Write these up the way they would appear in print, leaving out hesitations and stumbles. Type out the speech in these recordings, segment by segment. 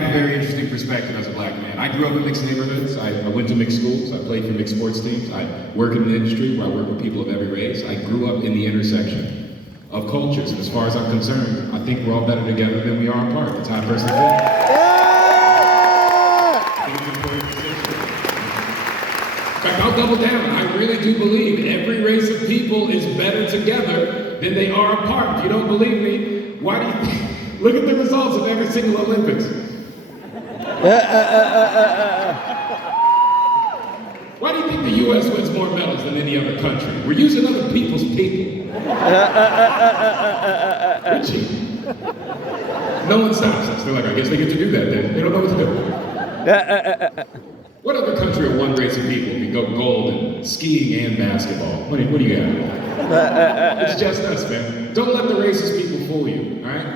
a very interesting perspective as a black man. I grew up in mixed neighborhoods. I went to mixed schools. I played for mixed sports teams. I work in an industry where I work with people of every race. I grew up in the intersection of cultures. And as far as I'm concerned, I think we're all better together than we are apart. That's how I personally feel. I think it's important to say. In fact, I'll double down. I really do believe every race of people is better together than they are apart. If you don't believe me, why do you think? Look at the results of every single Olympics. Why do you think the U.S. wins more medals than any other country? We're using other people's people. We're cheating. No one stops us. They're like, I guess they get to do that then. They don't know what to do. What other country or one race of people can go gold in skiing and basketball? What do you got? It's just us, man. Don't let the racist people fool you, all right?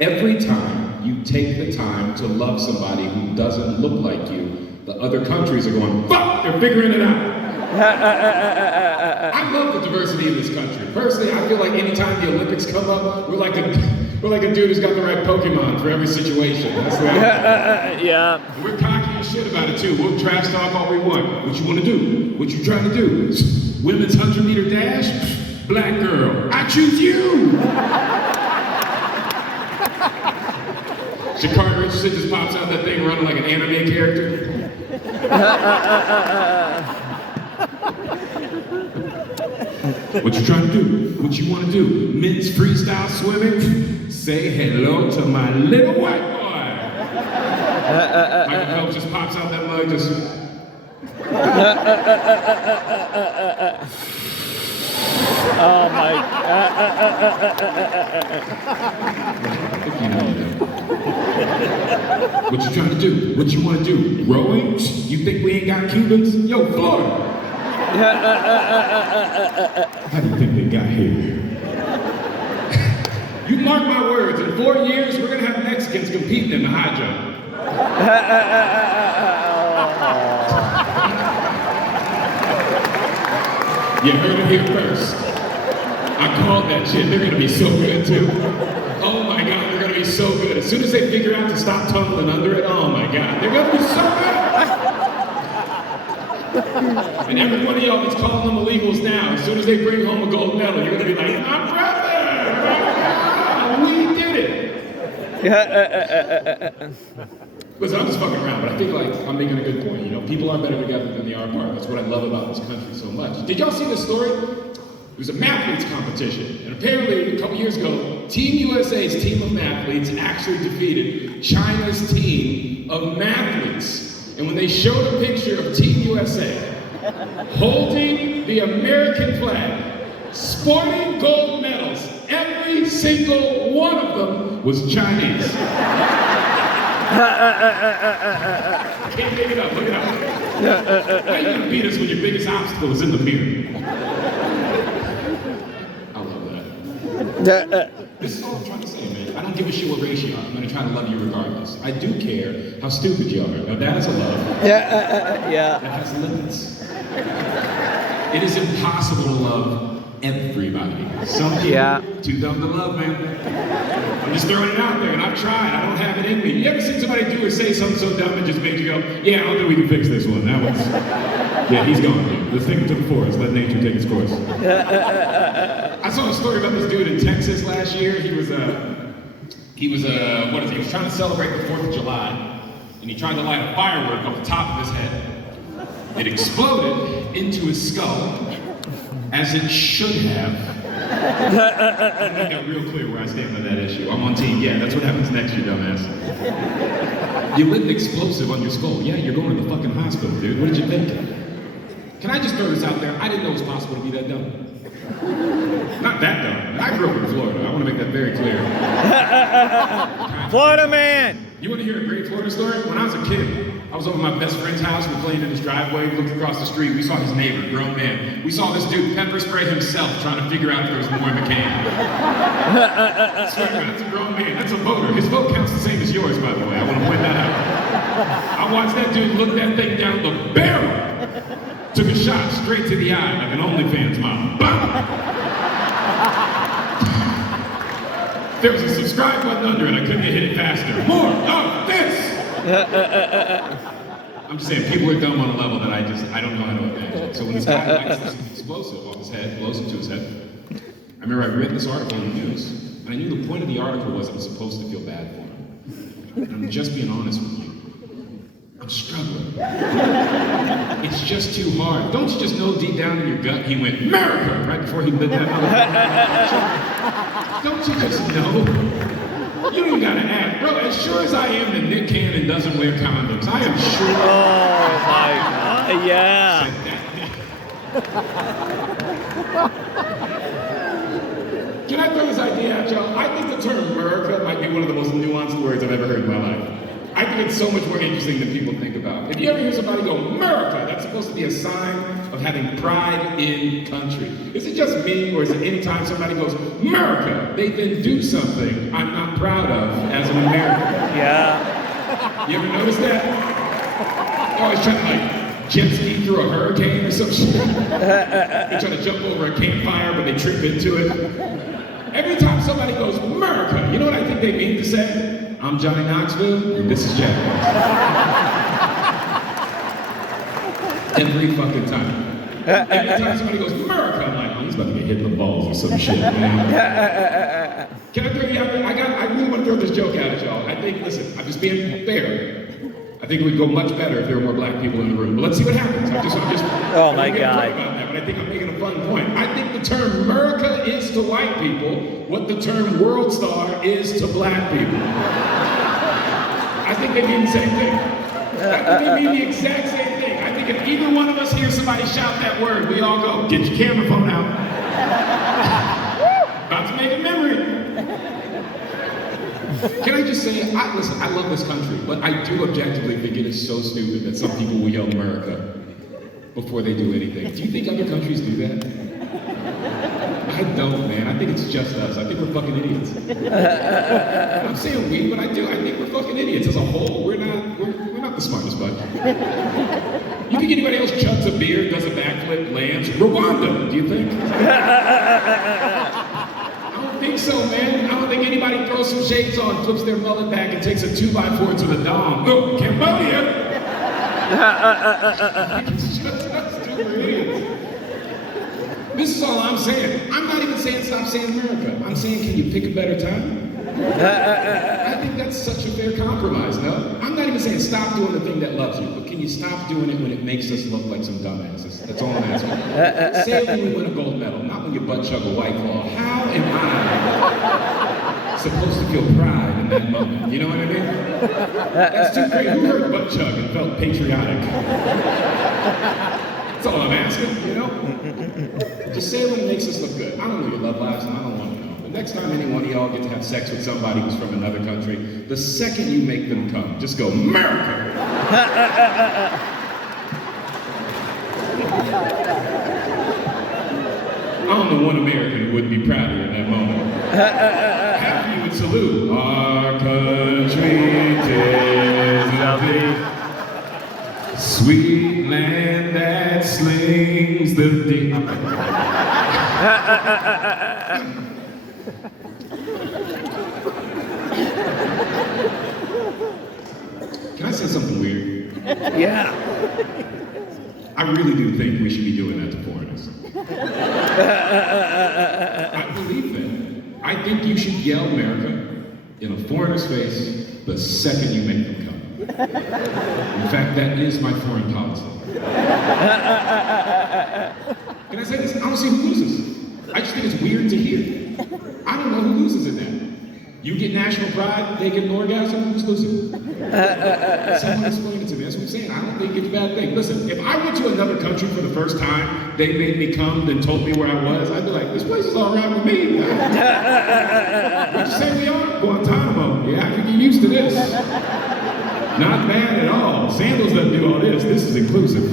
Every time you take the time to love somebody who doesn't look like you, the other countries are going, fuck, they're figuring it out. I love the diversity in this country. Personally, I feel like anytime the Olympics come up, we're like a dude who's got the right Pokemon for every situation. That's the way yeah. We're cocky as shit about it too. We'll trash talk all we want. What you want to do? What you trying to do? Women's 100-meter dash? Black girl. I choose you! Sha'Carri Richardson just pops out that thing running like an anime character. What you trying to do? What you want to do? Men's freestyle swimming? Say hello to my little white boy. Michael Phelps just pops out that mug, just... Oh my... What you trying to do? What you want to do? Rowing? You think we ain't got Cubans? Yo, Florida! How do you think they got here? You mark my words, in 4 years, we're gonna have Mexicans competing in the high jump. You heard it here first. I called that shit. They're gonna be so good too. Oh my God, they're gonna be so good. As soon as they figure out to stop tumbling under it, oh my God, they're gonna be so good. And every one of y'all that's calling them illegals now, as soon as they bring home a gold medal, you're gonna be like, my brother! We did it! Listen, I'm just fucking around, but I think like I'm making a good point. You know, people are better together than they are apart. That's what I love about this country so much. Did y'all see this story? It was a mathletes competition, and apparently a couple years ago, Team USA's team of mathletes actually defeated China's team of mathletes. And when they showed a picture of Team USA holding the American flag, sporting gold medals, every single one of them was Chinese. Can't make it up, look it up. How you gonna beat us when your biggest obstacle is in the mirror? I love that. This is all I'm trying to say, man. I don't give a shit what race you are. I'm gonna try to love you regardless. I do care how stupid you are. Now that is a love. Yeah. That has limits. It is impossible to love everybody. Some people, too dumb to love, man. I'm just throwing it out there, and I've tried. I don't have it in me. You ever seen somebody do or say something so dumb it just makes you go, yeah, I don't think we can fix this one. That one's, yeah, he's gone. Let's take him to the forest. Let nature take its course. I saw a story about this dude in Texas last year. He was trying to celebrate the 4th of July, and he tried to light a firework on the top of his head. It exploded into his skull, as it should have. I make that real clear where I stand on that issue. I'm on team, yeah, that's what happens next, you dumbass. You lit an explosive on your skull. Yeah, you're going to the fucking hospital, dude. What did you think? Can I just throw this out there? I didn't know it was possible to be that dumb. Not that dumb. I grew up in Florida. I want to make that very clear. Florida man! You want to hear a great Florida story? When I was a kid, I was over at my best friend's house. We were playing in his driveway. We looked across the street. We saw his neighbor, grown man. We saw this dude pepper spray himself trying to figure out if there was more in the can. That's a grown man. That's a voter. His vote counts the same as yours, by the way. I want to point that out. I watched that dude look that thing down the barrel. Took a shot straight to the eye like an OnlyFans model. There was a subscribe button under it. I couldn't have hit it faster. More of this! I'm just saying, people are dumb on a level that I don't know how to imagine. So when this guy lights this explosive off his head, blows into his head, I remember I read this article in the news, and I knew the point of the article was I'm supposed to feel bad for him. And I'm just being honest with you. I'm struggling. It's just too hard. Don't you just know deep down in your gut he went, America, right before he lit that motherfucker? Don't you just know? You don't gotta ask. Bro, as sure as I am that Nick Cannon doesn't wear condoms, I am sure. Oh my God. Yeah. Can I throw this idea at y'all? I think the term America might be one of the most nuanced words I've ever heard in my life. I think it's so much more interesting than people think about. If you ever hear somebody go, America, that's supposed to be a sign of having pride in country. Is it just me, or is it anytime somebody goes, America, they then do something I'm not proud of as an American? Yeah. You ever notice that? They're always trying to jet ski through a hurricane or some shit. They're trying to jump over a campfire, but they trip into it. Every time somebody goes, America, you know what I think they mean to say? I'm Johnny Knoxville, and this is Jack. Every fucking time. Every time somebody goes, America, I'm like, oh, he's about to get hit in the balls or some shit, man. Can I throw you out there? I really want to throw this joke out at y'all. I think, listen, I'm just being fair. I think it would go much better if there were more black people in the room. But let's see what happens. Oh my God. About that, but I think I'm making a fun point. I think the term America is to white people what the term world star is to black people. I think they mean the same thing. I think they mean the exact same thing. I think if either one of us hears somebody shout that word, we all go, get your camera phone out. About to make a memory. Can I just say, listen, I love this country, but I do objectively think it is so stupid that some people will yell America before they do anything. Do you think other countries do that? I don't, man. I think it's just us. I think we're fucking idiots. I'm saying we, but I do. I think we're fucking idiots as a whole. We're not the smartest bunch. You think anybody else chugs a beer, does a backflip, lands? Rwanda, do you think? I don't think so, man. I don't think anybody throws some shades on, flips their mullet back, and takes a 2x4 to the dome. Oh, Cambodia! It's just us, dude. We're idiots. This is all I'm saying. I'm not even saying stop saying America. I'm saying, can you pick a better time? I think that's such a fair compromise, no? I'm not even saying stop doing the thing that loves you, but can you stop doing it when it makes us look like some dumbasses? That's all I'm asking. Say it when you win a gold medal, not when you butt chug a White Claw. How am I supposed to feel pride in that moment? You know what I mean? That's too great. Who heard butt chug and felt patriotic? That's all I'm asking, you know? Just say it when it makes us look good. I don't know your love lives, and I don't want to know. The next time any one of y'all get to have sex with somebody who's from another country, the second you make them come, just go, America! I don't know one American who wouldn't be proud of you in that moment. Half of you would salute. Our country is lovely. Sweet land that slings the deep. Can I say something weird? Yeah. I really do think we should be doing that to foreigners. I believe that. I think you should yell America in a foreigner's face the second you make them come. In fact, that is my foreign policy. Can I say this? I don't see who loses. I just think it's weird to hear. I don't know who loses in that. You get national pride, they get an orgasm, who's losing? Someone explain it to me. That's what I'm saying. I don't think it's a bad thing. Listen, if I went to another country for the first time, they made me come, then told me where I was, I'd be like, this place is all right with me. What'd you say we are? Guantanamo. Yeah, I can get used to this. Not bad at all. Sandals doesn't do all this. This is inclusive.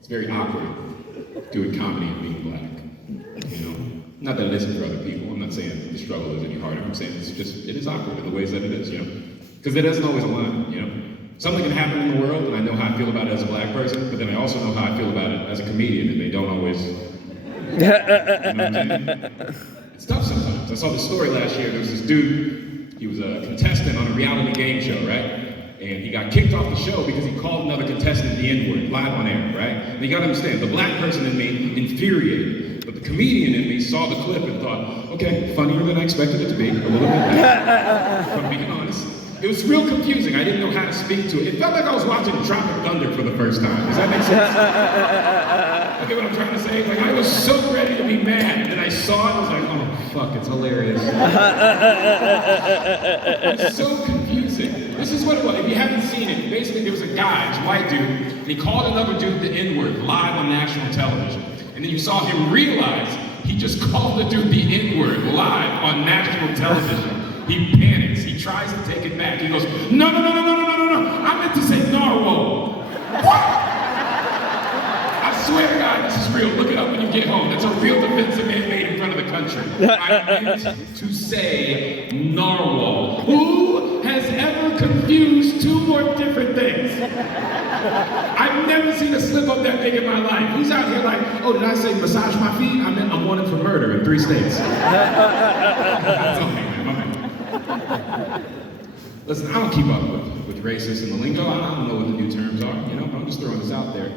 It's very awkward doing comedy and being black. You know, not that it isn't for other people. I'm not saying the struggle is any harder. I'm saying it is awkward in the ways that it is. You know, because it doesn't always align. You know, Something can happen in the world, and I know how I feel about it as a black person, but then I also know how I feel about it as a comedian, and they don't always. You know what I'm saying? It's tough sometimes. I saw this story last year. There was this dude, he was a contestant on a reality game show, right? And he got kicked off the show because he called another contestant the N-word, live on air, right? And you gotta understand, the black person in me infuriated, but the comedian in me saw the clip and thought, okay, funnier than I expected it to be, a little bit better, if I'm being honest. It was real confusing. I didn't know how to speak to it. It felt like I was watching Tropic Thunder for the first time. Does that make sense? You get what I'm trying to say? Like, I was so ready to be mad, and then I saw it, I was like, oh, fuck, it's hilarious. It was so confusing. This is what it was. If you haven't seen it, basically there was a guy, this white dude, and he called another dude the N-word live on national television. And then you saw him realize he just called the dude the N-word live on national television. He panics. He tries to take it back. He goes, no. I meant to say narwhal. What? I swear to God, this is real. Look it up when you get home. That's a real defense a man made in front of the country. I meant to say narwhal. Who has ever confused two more different things? I've never seen a slip up that big in my life. Who's out here like, oh, did I say massage my feet? I meant I'm wanted for murder in 3 states. That's okay, man. My bad. Listen, I don't keep up with racist and the lingo. I don't know what the new terms are, you know, but I'm just throwing this out there.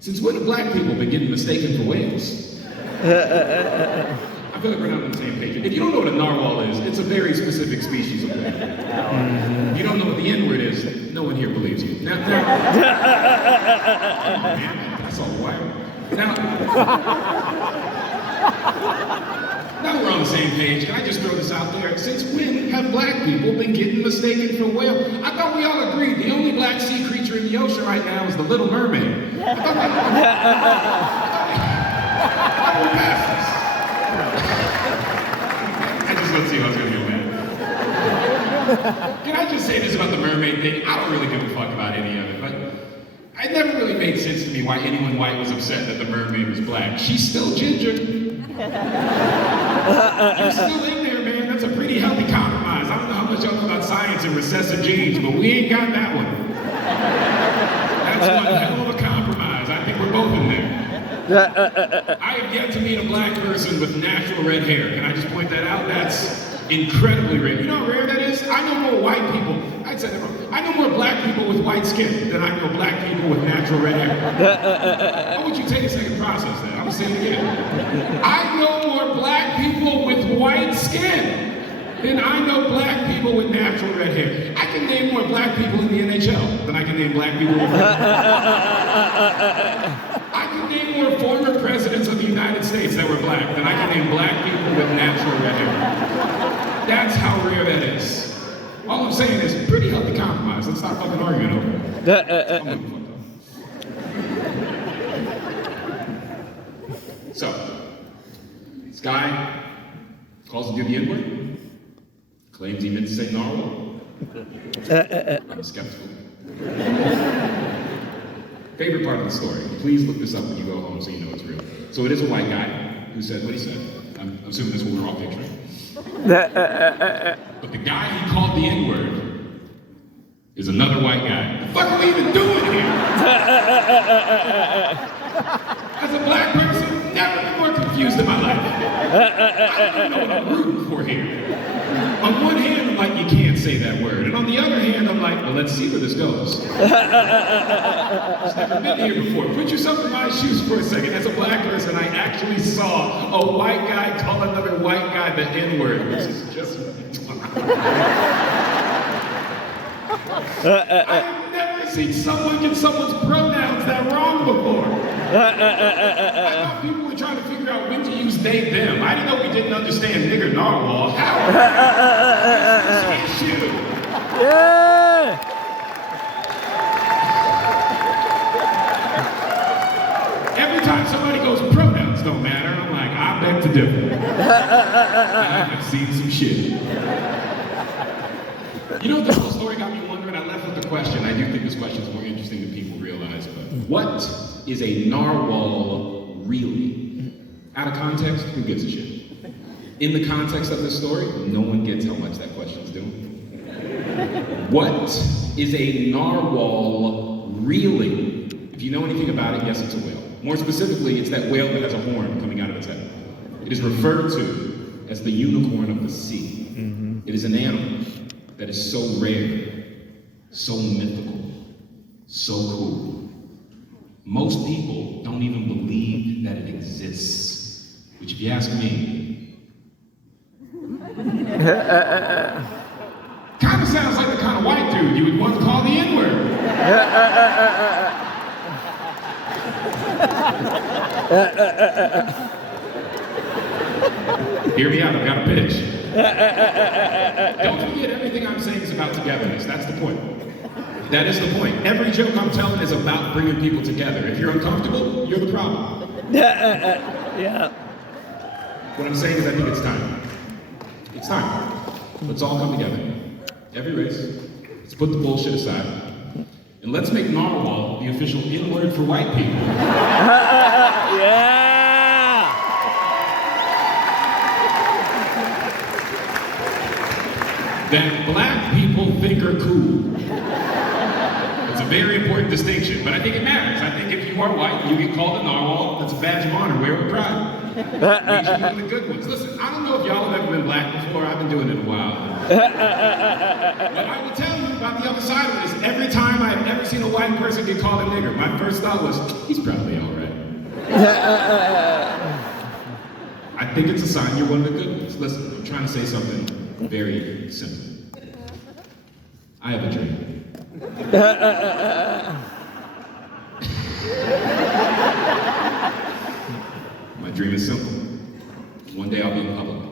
Since when have black people been getting mistaken for whales? I feel like we're not on the same page. If you don't know what a narwhal is, it's a very specific species of whale. If you don't know what the N-word is, no one here believes you. Now that's all white. Now we're on the same page. Can I just throw this out there? Since when have black people been getting mistaken for whales? I thought we all agreed the only black sea creature in the ocean right now is the Little Mermaid. I thought we're past this. I just don't see how it's going to get mad. Can I just say this about the mermaid thing? I don't really give a fuck about any of it, but it never really made sense to me why anyone white was upset that the mermaid was black. She's still ginger. You're still in there, man. That's a pretty healthy compromise. I don't know how much y'all know about science and recessive genes, but we ain't got that one. That's one hell of a compromise. I think we're both in there. I have yet to meet a black person with natural red hair. Can I just point that out? That's incredibly rare. You know how rare that is? I know more white people. I'd say that wrong. I know more black people with white skin than I know black people with natural red hair. Why would you take a second to process that? I'm gonna say it again. I know more black people with white skin than I know black people with natural red hair. I can name more black people in the NHL than I can name black people with red hair. I can name more former presidents of the United States that were black than I can name black people with natural red hair. That's how rare that is. All I'm saying is pretty healthy compromise. Let's stop fucking arguing over it. So, this guy calls the dude the N-word, claims he meant to say narwhal. I'm skeptical. Favorite part of the story. Please look this up when you go home so you know it's real. So it is a white guy who said what he said. I'm assuming this is what we're all picturing. But the guy he called the N-word is another white guy. What the fuck are we even doing here? As a black person, never been more confused in my life. I don't even know what I'm rooting for here. On one hand, I'm like, you can't say that word. And on the other hand, I'm like, well, let's see where this goes. I've never been here before. Put yourself in my shoes for a second. As a black person, I actually saw a white guy call another white guy the N-word, which is just... I've never seen someone get someone's pronouns that wrong before. I thought people were trying to figure out when to use they, them. I didn't know we didn't understand nigger narwhal. How? Is this issue? Yeah! Every time somebody goes, pronouns don't matter, I'm like, I beg to differ. I've seen some shit. You know, this whole story got me wondering. I left with the question. I do think this question is more interesting than people realize. But what is a narwhal really? Out of context, who gives a shit? In the context of this story, no one gets how much that question's doing. What is a narwhal really? If you know anything about it, yes, it's a whale. More specifically, it's that whale that has a horn coming out of its head. It is referred to as the unicorn of the sea. It is an animal that is so rare, so mythical, so cool. Most people don't even believe that it exists, which if you ask me, kind of sounds like the kind of white dude you would want to call the N-word. Hear me out, I've got a pitch. Don't forget everything I'm saying is about togetherness, that's the point. That is the point. Every joke I'm telling is about bringing people together. If you're uncomfortable, you're the problem. Yeah. What I'm saying is I think it's time. It's time. Let's all come together. Every race. Let's put the bullshit aside. And let's make narwhal the official N-word for white people. Yeah. That black people think are cool. It's a very important distinction, but I think it matters. I think if you are white, you get called a narwhal, that's a badge of honor, wear it with pride. Means you're one of the good ones. Listen, I don't know if y'all have ever been black before, I've been doing it a while. But I will tell you about the other side of this. Every time I've ever seen a white person get called a nigger, my first thought was, he's probably all right. I think it's a sign you're one of the good ones. Listen, I'm trying to say something very simple. I have a dream. My dream is simple. One day I'll be in public.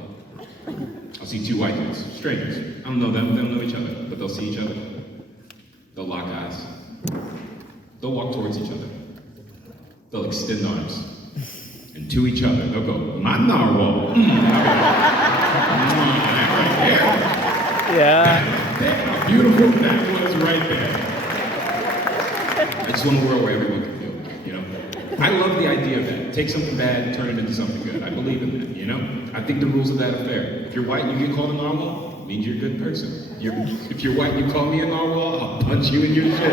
I'll see two white dudes, strangers. I don't know them, they don't know each other, but they'll see each other. They'll lock eyes. They'll walk towards each other. They'll extend arms. And to each other, they'll go, my narwhal. Yeah. How beautiful that was right there. I just want a world where everyone can feel good, you know? I love the idea of that. Take something bad and turn it into something good. I believe in that, you know? I think the rules of that are fair. If you're white and you get called a narwhal, it means you're a good person. If you're white and you call me a narwhal, I'll punch you in your shit.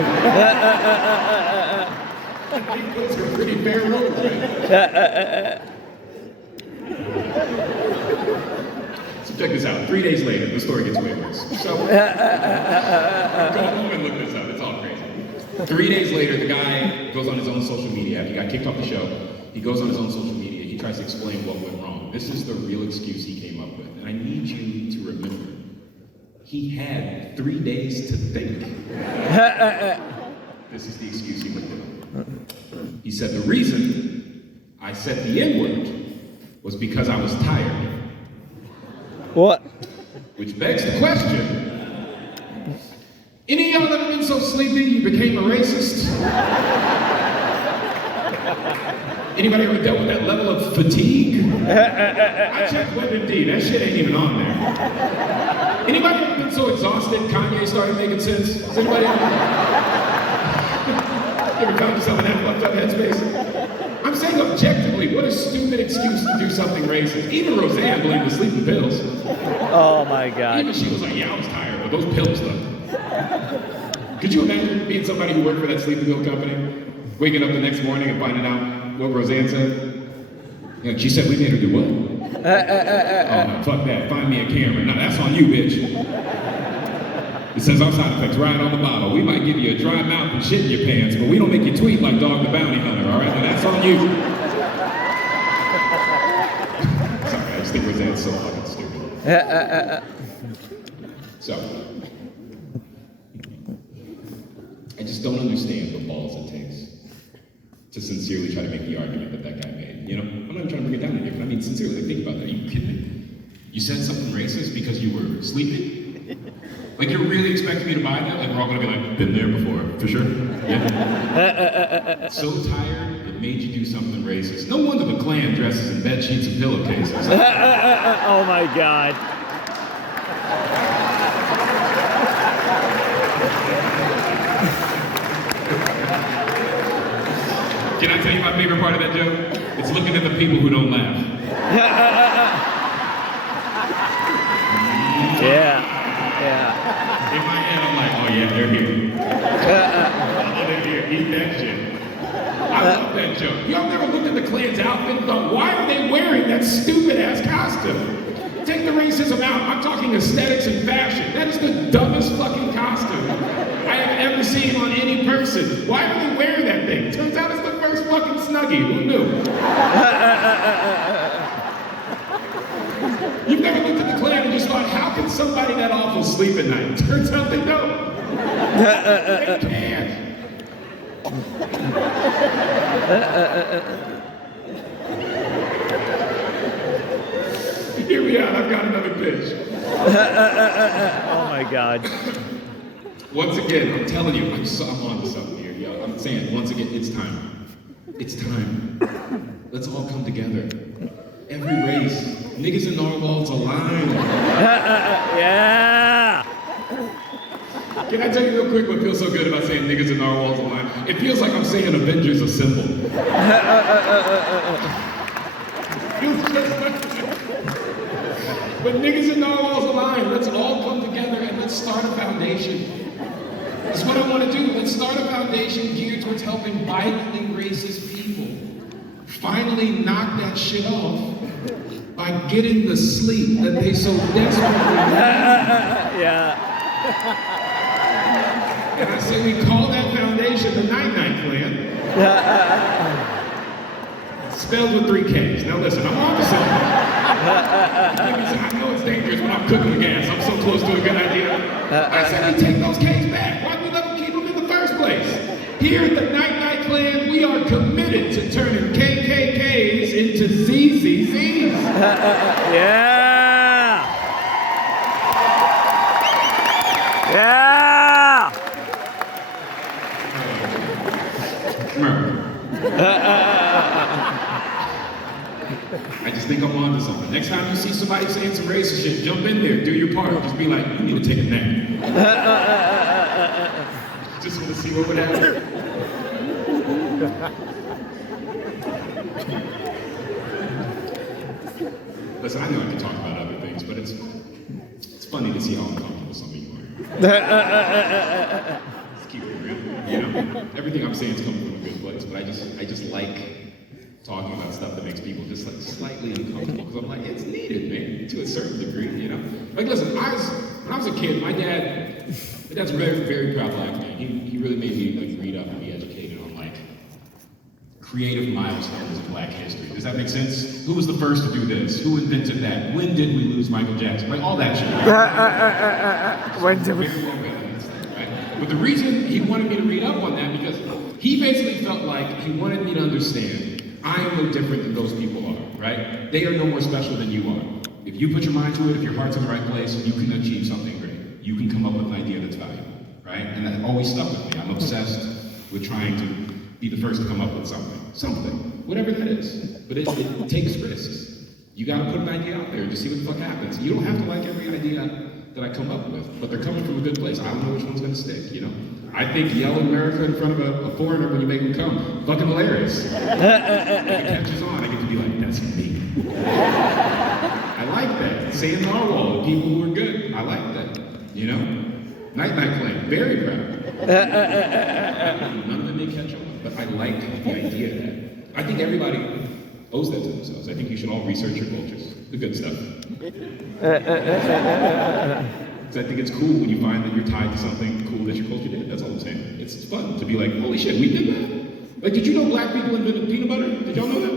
I think those are pretty fair rules, right? So check this out. 3 days later, the story gets way worse. So, go home and look this up. It's all crazy. 3 days later, the guy goes on his own social media. After he got kicked off the show, he goes on his own social media. He tries to explain what went wrong. This is the real excuse he came up with. And I need you to remember, he had 3 days to think. This is the excuse he went with. He said, the reason I said the N-word was because I was tired. What? Which begs the question, any of y'all ever been so sleepy you became a racist? Anybody ever dealt with that level of fatigue? I checked WebMD, that shit ain't even on there. Anybody ever been so exhausted Kanye started making sense? Has anybody ever found yourself in that fucked up headspace? I'm saying objectively, what a stupid excuse to do something racist. Even Roseanne blamed the sleeping pills. Oh my God. Even she was like, yeah, I was tired, but those pills though. Could you imagine being somebody who worked for that sleeping pill company, waking up the next morning and finding out what Roseanne said? You know, she said we made her do what? Oh no, fuck that, find me a camera. No, that's on you, bitch. It says our side effects right on the bottle. We might give you a dry mouth and shit in your pants, but we don't make you tweet like Dog the Bounty Hunter, all right? Now that's on you. Sorry, I just think Roseanne's so fucking stupid. So, I just don't understand the balls it takes to sincerely try to make the argument that that guy made. You know, I'm not even trying to bring it down to you, but I mean, sincerely, think about that. Are you kidding me? You said something racist because you were sleeping? Like, you're really expecting me to buy that? Like, we're all gonna be like, been there before, for sure? Yeah. So tired, it made you do something racist. No wonder the Klan dresses in bed sheets and pillowcases. Oh my God. Can I tell you my favorite part of that joke? It's looking at the people who don't laugh. Yeah. Yeah. In my head, I'm like, oh yeah, they're here. Oh, they're here. Eat that shit. I love that joke. Y'all never looked at the Klan's outfit and thought, why are they wearing that stupid ass costume? Take the racism out. I'm talking aesthetics and fashion. That is the dumbest fucking costume I have ever seen on any person. Why are they wearing that thing? Turns out it's the first fucking Snuggie. Who knew? You've never looked at the Klan and just thought, how can somebody that awful sleep at night? Turns out they don't. They can't. Hear me out, I've got another pitch. Oh my God. Once again, I'm telling you, I'm on to something here, yo. I'm saying, once again, it's time. It's time. Let's all come together. Every race, niggas and narwhals align. Yeah. Can I tell you real quick what feels so good about saying niggas and narwhals align? It feels like I'm saying Avengers Assemble. Feels just like when niggas and narwhals align, let's all come together and let's start a foundation. That's what I want to do. Let's start a foundation geared towards helping violently racist people finally knock that shit off by getting the sleep that they so desperately need. Yeah. And I say we call that foundation the Night-Night Klan. Spelled with 3 Ks. Now listen, I'm on to something. I know it's dangerous when I'm cooking the gas. I'm so close to a good idea. I said we take those Ks back. Why do we let them keep them in the first place? Here at the Night-Night Klan, we are committed to turning KKKs into ZZZs. Yeah. Yeah. I just think I'm on to something. Next time you see somebody saying some racist shit, jump in there, do your part. Just be like, you need to take a nap. Just want to see what would happen. Listen, I know I can talk about other things, but it's funny to see how uncomfortable some of you are. Let's keep it real. You know, everything I'm saying is coming from a good place, but I just like talking about stuff that makes people just like slightly uncomfortable, because I'm like, it's needed, man, to a certain degree, you know? Like, listen, when I was a kid, my dad's a very, very proud black man. He really made me like read up and be educated on like creative milestones in black history. Does that make sense? Who was the first to do this? Who invented that? When did we lose Michael Jackson? Like all that shit. When did we? Right? But the reason he wanted me to read up on that, because he basically felt like he wanted me to understand I am no different than those people are, right? They are no more special than you are. If you put your mind to it, if your heart's in the right place, you can achieve something great. You can come up with an idea that's valuable, right? And that always stuck with me. I'm obsessed with trying to be the first to come up with something, whatever that is. But it takes risks. You gotta put an idea out there and just see what the fuck happens. You don't have to like every idea that I come up with, but they're coming from a good place. I don't know which one's gonna stick, you know? I think yell America in front of a foreigner when you make them come, fucking hilarious. If it catches on, I get to be like, that's me. I like that. Saying narwhal to people who are good, I like that, you know? Night-Night Klan, very proud. None of them may catch on, but I like the idea of that. I think everybody owes that to themselves. I think you should all research your cultures, the good stuff. I think it's cool when you find that you're tied to something cool that your culture did. That's all I'm saying. It's fun to be like, holy shit, we did that? Like, did you know black people invented peanut butter? Did y'all know that?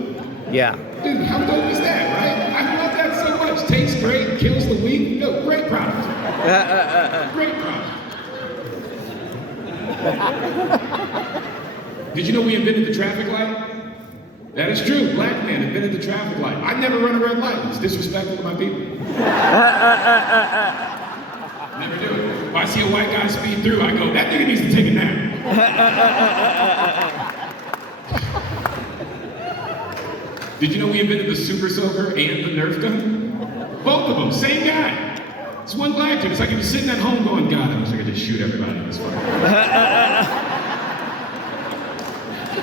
Yeah. Dude, how dope is that, right? I love that so much. Tastes great, kills the weak. No, great product. Great product. Did you know we invented the traffic light? That is true. Black man invented the traffic light. I never run a red light. It's disrespectful to my people. Never do it. If I see a white guy speed through, I go, that nigga needs to take a nap. Did you know we invented the Super Soaker and the Nerf gun? Both of them, same guy. It's one black dude. It's like he was sitting at home going, God, I wish I could just shoot everybody in this fucking.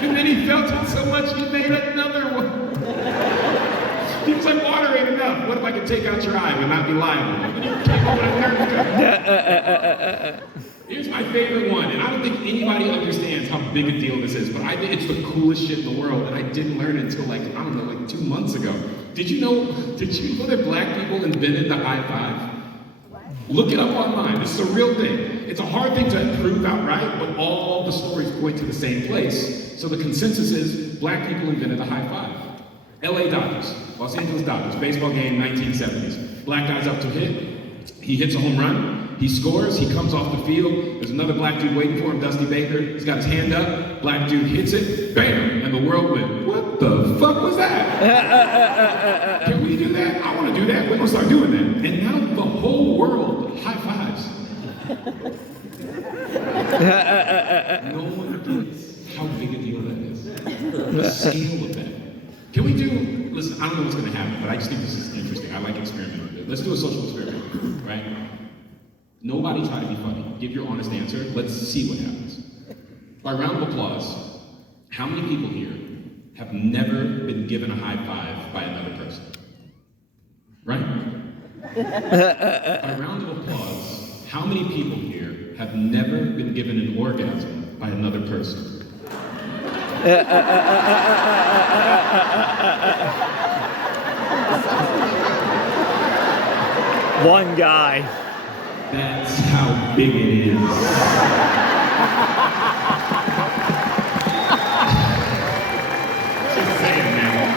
And then he felt it so much he made another one. He was like, water ain't enough. What if I could take out your eye but not be liable? When you came up with a nerve. Here's my favorite one, and I don't think anybody understands how big a deal this is, but I think it's the coolest shit in the world, and I didn't learn it until like, I don't know, like 2 months ago. Did you know that black people invented the high five? Look it up online. This is a real thing. It's a hard thing to prove outright, but all the stories point to the same place. So the consensus is black people invented the high five. LA Dodgers, Los Angeles Dodgers, baseball game, 1970s. Black guy's up to hit. He hits a home run. He scores. He comes off the field. There's another black dude waiting for him, Dusty Baker. He's got his hand up. Black dude hits it. Bam! And the world went, what the fuck was that? Can we do that? I want to do that. We're going to start doing that. And now the whole world high fives. No one gets how big a deal that is. The scale of that. Can we do, listen, I don't know what's going to happen, but I just think this is interesting. I like experimenting with it. Let's do a social experiment, right? Nobody try to be funny. Give your honest answer. Let's see what happens. By round of applause, how many people here have never been given a high five by another person? Right? By round of applause, how many people here have never been given an orgasm by another person? One guy. That's how big it is. Just saying, man.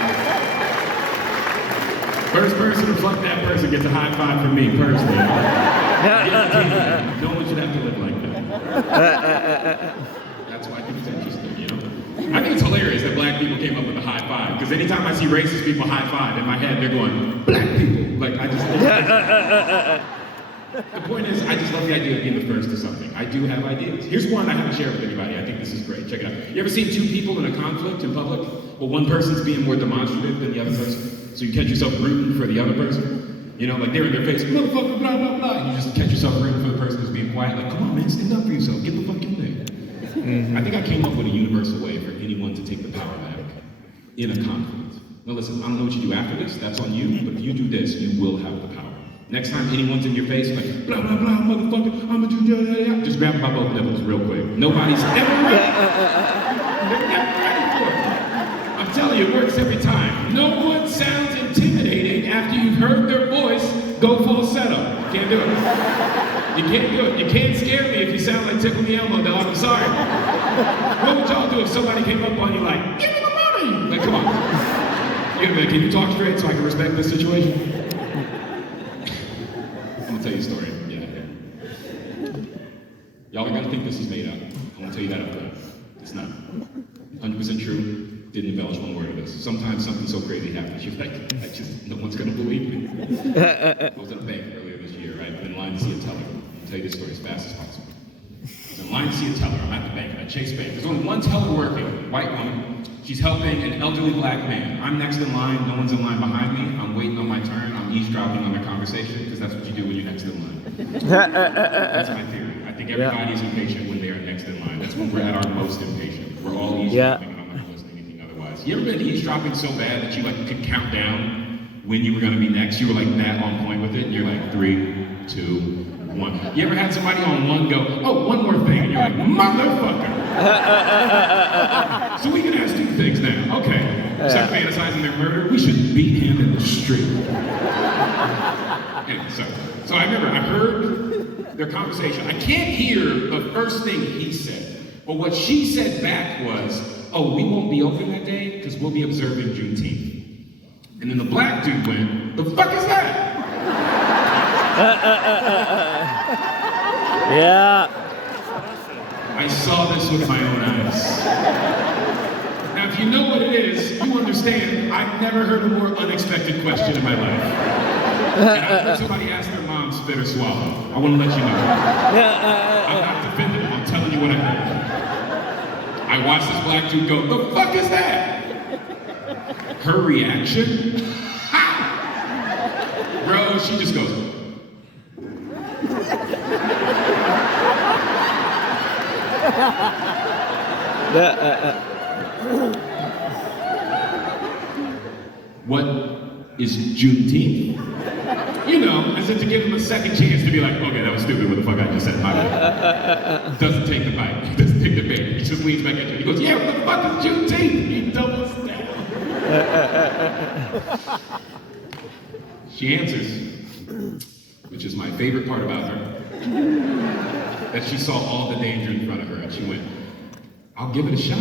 First person to fuck that person gets a high five from me personally. No one should have to live like that. That's why I think it's interesting, you know? I think it's hilarious that black people came up with a high five, because anytime I see racist people high five, in my head they're going, black people. Like, I just... The point is, I just love the idea of being the first to something. I do have ideas. Here's one I haven't shared with anybody. I think this is great. Check it out. You ever seen two people in a conflict in public? Well, one person's being more demonstrative than the other person, so you catch yourself rooting for the other person. You know, like they're in their face, motherfucker, blah, blah, blah. And you just catch yourself rooting for the person who's being quiet. Like, come on, man, stand up for yourself. Get the fuck in there. I think I came up with a universal way for anyone to take the power back in a conflict. Now listen, I don't know what you do after this. That's on you. But if you do this, you will have the power. Next time anyone's in your face, like, blah, blah, blah, motherfucker, I'm gonna do that, just grab them by both nipples real quick. Nobody's ever ready. They're never ready for it. I'm telling you, it works every time. No one sounds intimidating after you've heard their voice go falsetto. You can't do it. You can't do it. You can't scare me if you sound like Tickle Me Elmo, dog. I'm sorry. What would y'all do if somebody came up on you like, give me the money? Like, come on. Yeah, can you talk straight so I can respect this situation? I'm gonna tell you a story. Yeah. Y'all are gonna think this is made up. I'm gonna tell you that up front. It's not. 100% true. Didn't embellish one word of this. Sometimes something so crazy happens, you're like, no one's gonna believe me. I was at a bank earlier this year, right? I'm in line to see a teller. I'll tell you this story as fast as possible. I was in line to see a teller. I'm at the bank, at Chase Bank. There's only one teller working, white woman. She's helping an elderly black man. I'm next in line, no one's in line behind me. I'm waiting on my turn. I'm eavesdropping on their conversation, because that's what you do when you're next in line. That's my theory. I think everybody's impatient when they are next in line. That's when we're at our most impatient. We're all eavesdropping, and I'm not listening to anything otherwise. You ever been eavesdropping so bad that you could count down when you were gonna be next? You were like that on point with it, and you're like 3, 2, 1. You ever had somebody on one go, oh, one more thing, and you're like, motherfucker. So we can ask 2 things now. Okay. Start fantasizing their murder. We should beat him in the street. Anyway, so I remember I heard their conversation. I can't hear the first thing he said, but what she said back was, oh, we won't be open that day because we'll be observing Juneteenth. And then the black dude went, the fuck is that? Yeah. I saw this with my own eyes. Now, if you know what it is, you understand I've never heard a more unexpected question in my life. And I heard somebody ask their mom, spit or swallow. I want to let you know. I'm not defending, I'm telling you what I heard. I watched this black dude go, the fuck is that? Her reaction? Ha! Bro, she just goes, is Juneteenth. You know, as if to give him a second chance to be like, okay, that was stupid, what the fuck I just said, my bad. Doesn't take the bite, doesn't take the bait. He just leans back at you. He goes, yeah, what the fuck is Juneteenth? He doubles down. She answers, which is my favorite part about her, that she saw all the danger in front of her and she went, I'll give it a shot.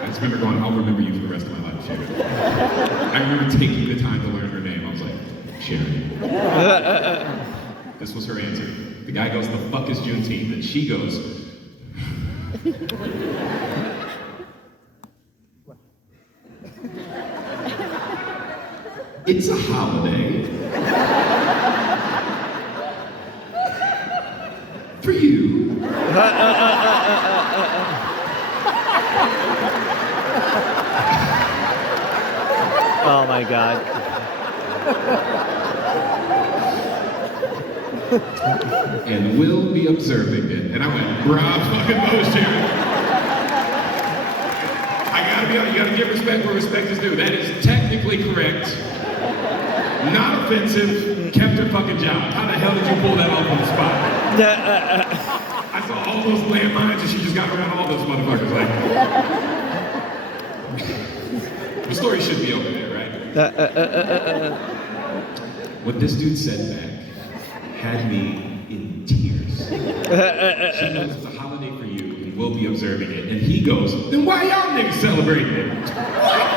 I just remember going, I'll remember you for the rest of my life, Sharon. I remember taking the time to learn her name. I was like, Sharon. This was her answer. The guy goes, the fuck is Juneteenth? And she goes, it's a holiday for you. Oh my God. And we'll be observing it. And I went, bravo fucking motion. I gotta be honest, you gotta give respect where respect is due. That is technically correct. Not offensive, kept her fucking job. How the hell did you pull that off on the spot? I saw all those landmines and she just got around all those motherfuckers. Like, the story should be over there, right? What this dude said back had me in tears. She knows it's a holiday for you and we'll be observing it. And he goes, then why y'all niggas celebrating it? What?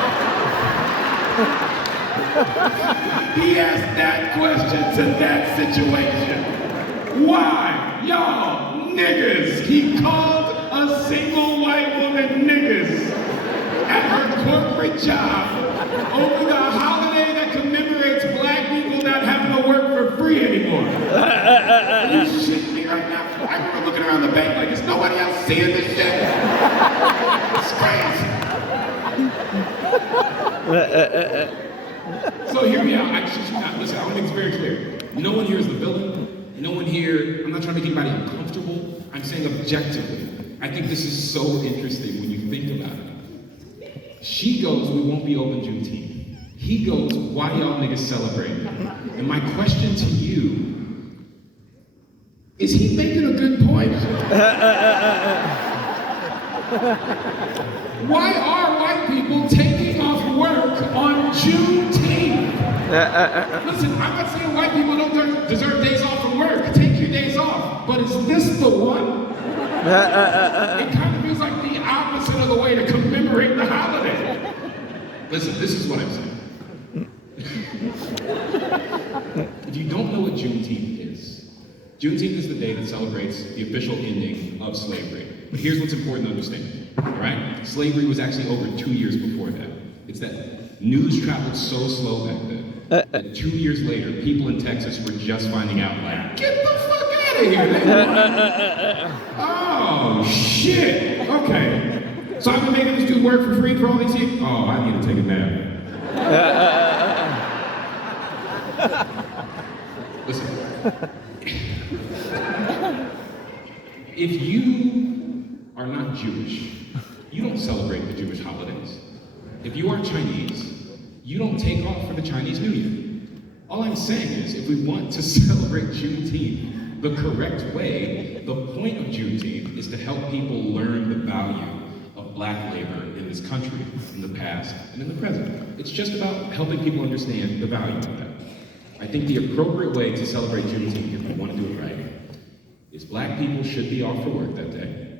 He asked that question to that situation. Why y'all niggas? He called a single white woman niggas at her corporate job over the holiday that commemorates black people not having to work for free anymore. Are you shitting me right now? I remember looking around the bank like, is nobody else seeing this shit? It's crazy. So hear me out. Listen, I want to make this very clear. No one here is the villain. No one here, I'm not trying to make anybody uncomfortable. I'm saying objectively. I think this is so interesting when you think about it. She goes, we won't be open Juneteenth. He goes, why y'all niggas celebrating? And my question to you, is he making a good point? Why are white people taking off work on Juneteenth? Listen, I'm not saying white people don't deserve days off from work. Take your days off. But is this the one? It kind of feels like the opposite of the way to commemorate the holiday. Listen, this is what I'm saying. If you don't know what Juneteenth is the day that celebrates the official ending of slavery. But here's what's important to understand, all right? Slavery was actually over 2 years before that. It's that news traveled so slow back then that 2 years later, people in Texas were just finding out, like, get the fuck out of here, oh, shit, okay. So I've been making this dude work for free for all these years? Oh, I need to take a nap. Listen. If you are not Jewish, you don't celebrate the Jewish holidays. If you are Chinese, you don't take off for the Chinese New Year. All I'm saying is, if we want to celebrate Juneteenth the correct way, the point of Juneteenth is to help people learn the value of black labor in this country, in the past and in the present. It's just about helping people understand the value of that. I think the appropriate way to celebrate Juneteenth, if we want to do it right, is black people should be off for work that day,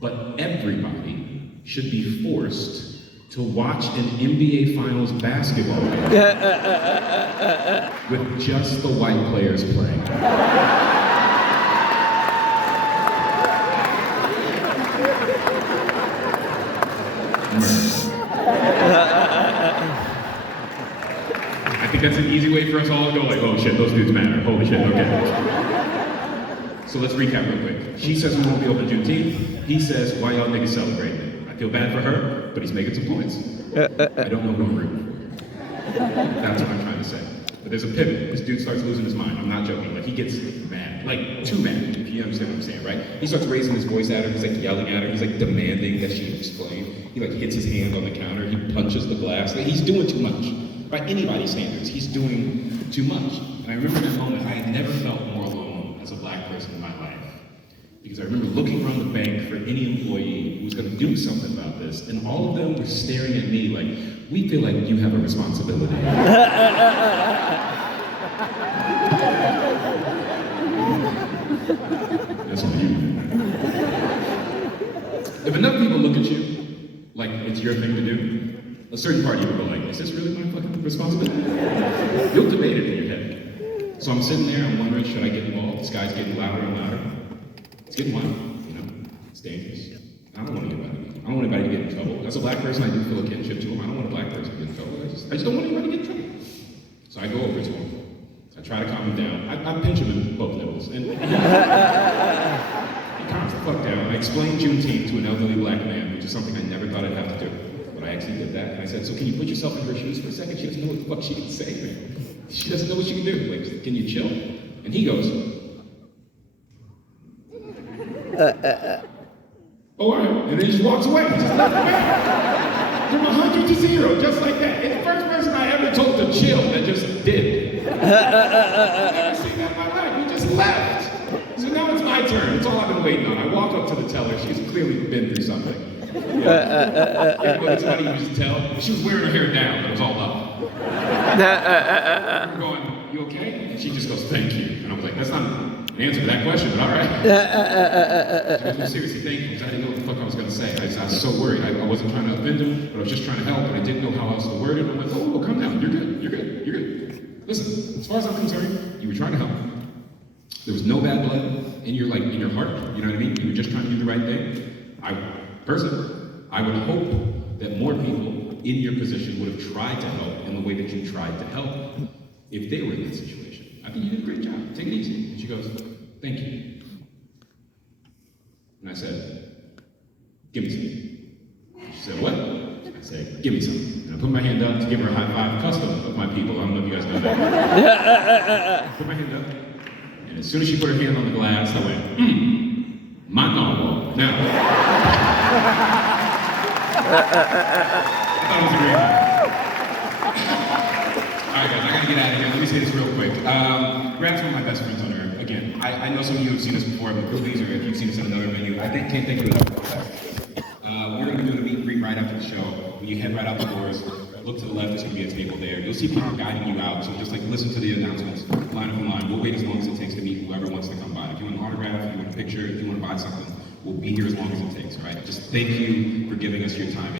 but everybody should be forced to watch an NBA Finals basketball game with just the white players playing. I think that's an easy way for us all to go like, oh shit, those dudes matter. Holy shit, okay. So let's recap real quick. She says we won't be open Juneteenth. He says, why y'all niggas celebrating it? I feel bad for her, but he's making some points. I don't know who I'm rooting for. That's what I'm trying to say. But there's a pivot. This dude starts losing his mind. I'm not joking. Like, he gets mad. like too mad, if you understand what I'm saying, right? He starts raising his voice at her, he's like yelling at her, he's like demanding that she explain. He like hits his hand on the counter, he punches the glass. Like, he's doing too much. By anybody's standards, he's doing too much. And I remember that moment, I had never felt more alone as a black person in my life. Because I remember looking around the bank for any employee who was gonna do something about this, and all of them were staring at me like, we feel like you have a responsibility. That's on you. If enough people look at you like it's your thing to do, a certain part of you will go like, is this really my fucking responsibility? You'll debate it in your head. So I'm sitting there, I'm wondering, should I get involved? This guy's getting louder and louder. It's getting wild, you know? It's dangerous. I don't want anybody. I don't want anybody to get in trouble. As a black person, I do feel a kinship to him. I don't want a black person to get in trouble. I just don't want anybody to get in trouble. So I go over to him. I try to calm him down. I pinch him in both nipples. And he calms the fuck down. I explained Juneteenth to an elderly black man, which is something I never thought I'd have to do. But I actually did that. And I said, so can you put yourself in her shoes for a second? She doesn't know what the fuck she can say, man. She doesn't know what she can do. Like, can you chill? And he goes, oh, all right. And then he just walks away. Just left away. From 100 to 0, just like that. It's the first person I ever told to chill that just did. I've never seen that in my life. He just left. So now it's my turn. It's all I've been waiting on. I walk up to the teller. She's clearly been through something. It's funny, you just tell. She was wearing her hair down, but it was all up. I'm going, you okay? And she just goes, thank you. And I was like, that's not an answer to that question, but all right. She goes, no, seriously, thank you, because I didn't know what the fuck I was going to say. I was so worried. I wasn't trying to offend him, but I was just trying to help, and I didn't know how else to word it. I'm like, oh, calm down. You're good. You're good. You're good. Listen, as far as I'm concerned, you were trying to help. There was no bad blood in your heart. You know what I mean? You were just trying to do the right thing. I would hope that more people in your position would have tried to help in the way that you tried to help if they were in that situation. I think you did a great job. Take it easy. And she goes, thank you. And I said, give me some. She said, what? I said, give me some. And I put my hand up to give her a high five, custom of my people. I don't know if you guys know that. I put my hand up. And as soon as she put her hand on the glass, I went, my narwhal. Now, I thought it was a great night. All right, guys, I gotta get out of here. Let me say this real quick. Grab's one of my best friends on earth. Again, I know some of you have seen us before, but please, or if you've seen us on another venue, can't think of it. We're gonna be doing a meet and greet right after the show. When you head right out the doors, look to the left, there's gonna be a table there. You'll see people guiding you out, so just like listen to the announcements, line up in line. We'll wait as long as it takes to meet whoever wants to come by. If you want an autograph, if you want a picture, if you want to buy something, we'll be here as long as it takes, all right? Just thank you for giving us your time.